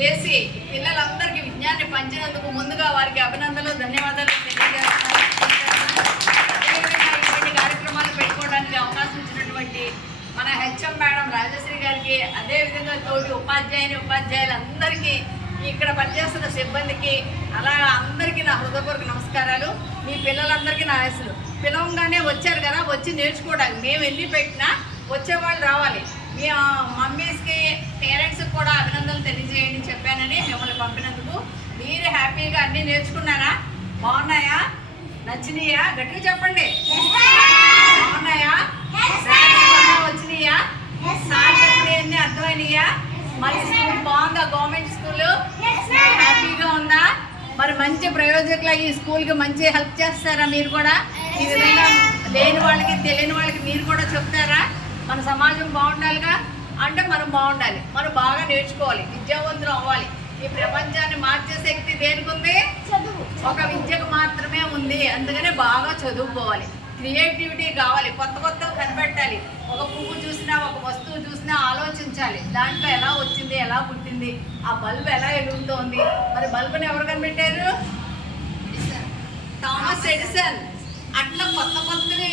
చేసి పిల్లలందరికీ విజ్ఞాన్ని పంచినందుకు ముందుగా వారికి అభినందనలు, ధన్యవాదాలు తెలియజేస్తున్నాను. అదేవిధంగా ఇటువంటి కార్యక్రమాలు పెట్టుకోవడానికి అవకాశం ఇచ్చినటువంటి మన హెచ్ఎం మేడం రాజశ్రీ గారికి, అదేవిధంగా తోటి ఉపాధ్యాయులందరికీ, ఇక్కడ పనిచేస్తున్న సిబ్బందికి, అలా అందరికీ నా హృదయపూర్వక నమస్కారాలు. మీ పిల్లలందరికీ నా ఆశలు. పిలవంగానే వచ్చారు కదా, వచ్చి నేర్చుకోవడానికి. మేము ఎన్ని పెట్టినా వచ్చేవాళ్ళు రావాలి. మీ మమ్మీస్కి, పేరెంట్స్కి కూడా అభినందనలు తెలియజేయండి చెప్పానని మిమ్మల్ని పంపినందుకు. మీరు హ్యాపీగా అన్నీ నేర్చుకున్నారా? బాగున్నాయా? నచ్చినాయా? గట్టిగా చెప్పండి. బాగున్నాయా? వచ్చినాయా? సార్ చెప్పినవన్నీ అర్థమైనయా? మరి స్కూల్ బాగుందా? గవర్నమెంట్ స్కూల్ హ్యాపీగా ఉందా? మరి మంచి ప్రయోజకులు ఈ స్కూల్కి మంచి హెల్ప్ చేస్తారా? మీరు కూడా ఈ విధంగా లేని వాళ్ళకి, తెలియని వాళ్ళకి మీరు కూడా చెప్తారా? మన సమాజం బాగుండాలిగా, అంటే మనం బాగుండాలి, మనం బాగా నేర్చుకోవాలి, విద్యావంతులు అవ్వాలి. ఈ ప్రపంచాన్ని మార్చే శక్తి దేనికి ఉంది? ఒక విద్యకు మాత్రమే ఉంది. అందుకనే బాగా చదువుకోవాలి, క్రియేటివిటీ కావాలి, కొత్త కొత్తగా కనిపెట్టాలి. ఒక పువ్వు చూసినా, ఒక వస్తువు చూసినా ఆలోచించాలి. దాంట్లో ఎలా వచ్చింది, ఎలా పుట్టింది, ఆ బల్బు ఎలా ఎదుగుతోంది. మరి బల్బుని ఎవరు కనిపెట్టారు? Thomas Edison. అట్లా కొత్త కొత్తవి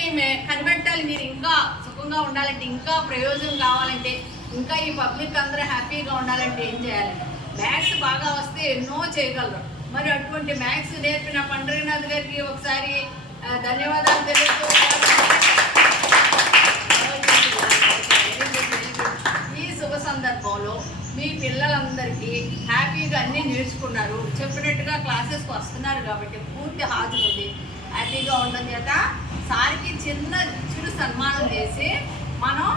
కనిపెట్టాలి. మీరు ఇంకా సుఖంగా ఉండాలంటే, ఇంకా ప్రయోజనం కావాలంటే, ఇంకా ఈ పబ్లిక్ అందరూ హ్యాపీగా ఉండాలంటే ఏం చేయాలి? మ్యాథ్స్ బాగా వస్తే ఎన్నో చేయగలరు. మరి అటువంటి మ్యాథ్స్ నేర్పిన పండ్రీనాథ్ గారికి ఒకసారి ధన్యవాదాలు తెలుస్తూ, ఈ శుభ సందర్భంలో మీ పిల్లలందరికీ హ్యాపీగా అన్నీ నేర్చుకున్నారు, చెప్పినట్టుగా క్లాసెస్కి వస్తున్నారు కాబట్టి పూర్తి హాజరు ఉంది. హ్యాపీగా ఉండడం చేత సార్కి చిరు సన్మానం చేసి మనం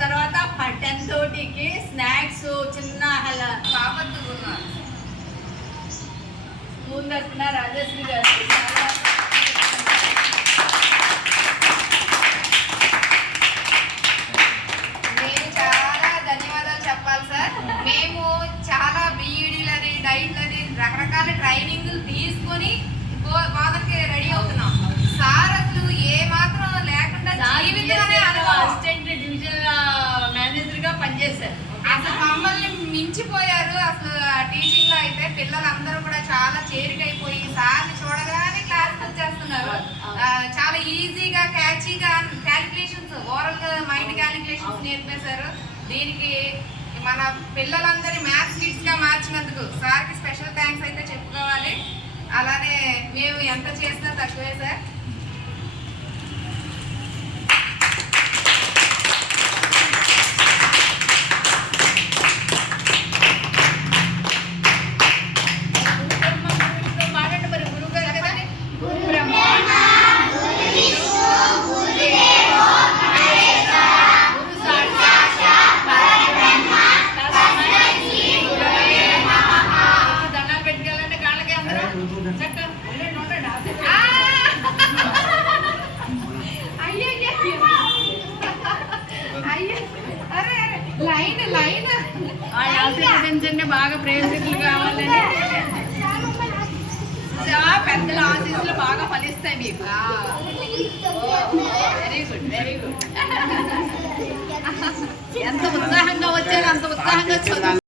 తర్వాత 10:30కి స్నాక్స్ చిన్న పాపత్తు స్కూల్ తరఫున రాజశ్రీ గారు నేను చాలా ధన్యవాదాలు చెప్పాలి సార్. మేము చాలా బీఈడీలని, డైట్లని, రకరకాల ట్రైనింగ్లు తీసుకొని బోధనకి రెడీ అవుతున్నాం. సార్ అసలు ఏ మాత్రం లేకుండా అసిస్టెంట్ డివిజన్ మేనేజర్ గా పనిచేశారు. అసలు మమ్మల్ని మించిపోయారు. అసలు టీచింగ్ లో అయితే పిల్లలందరూ కూడా చాలా చేరికైపోయి సార్ని చూడగానే క్లాస్ వచ్చేస్తున్నారు. చాలా ఈజీగా, క్యాచీగా క్యాలిక్యులేషన్స్, ఓవరాల్ మైండ్ క్యాలిక్యులేషన్స్ నేర్పేశారు. దీనికి మన పిల్లలందరి మ్యాథ్స్ కిడ్స్ గా మార్చినందుకు సార్కి స్పెషల్ థ్యాంక్స్ అయితే చెప్పుకోవాలి. అలానే మేము ఎంత చేసినా తక్కువే సార్. బాగా ప్రయోజకులు కావాలని పెద్దల ఆశీస్సులు బాగా ఫలిస్తాయి మీకు. Very good, very good. ఎంత ఉత్సాహంగా వచ్చారో అంత ఉత్సాహంగా చదువు